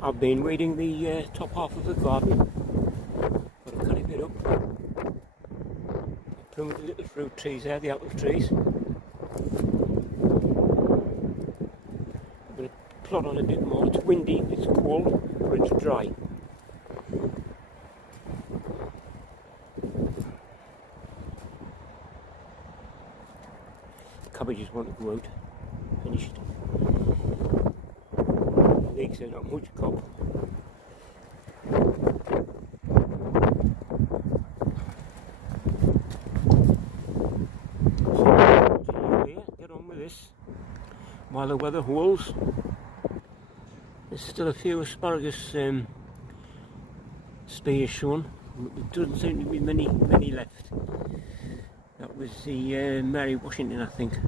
I've been weeding the top half of the garden. Got to cut a bit up. Prune the little fruit trees there, the apple trees. I'm going to plod on a bit more. It's windy, it's cold, but it's dry. Cabbages want to go out. Finished. Leeks are not much cob. Get on with this while the weather holds. There's still a few asparagus spears shown. There doesn't seem to be many left. That was the Mary Washington, I think.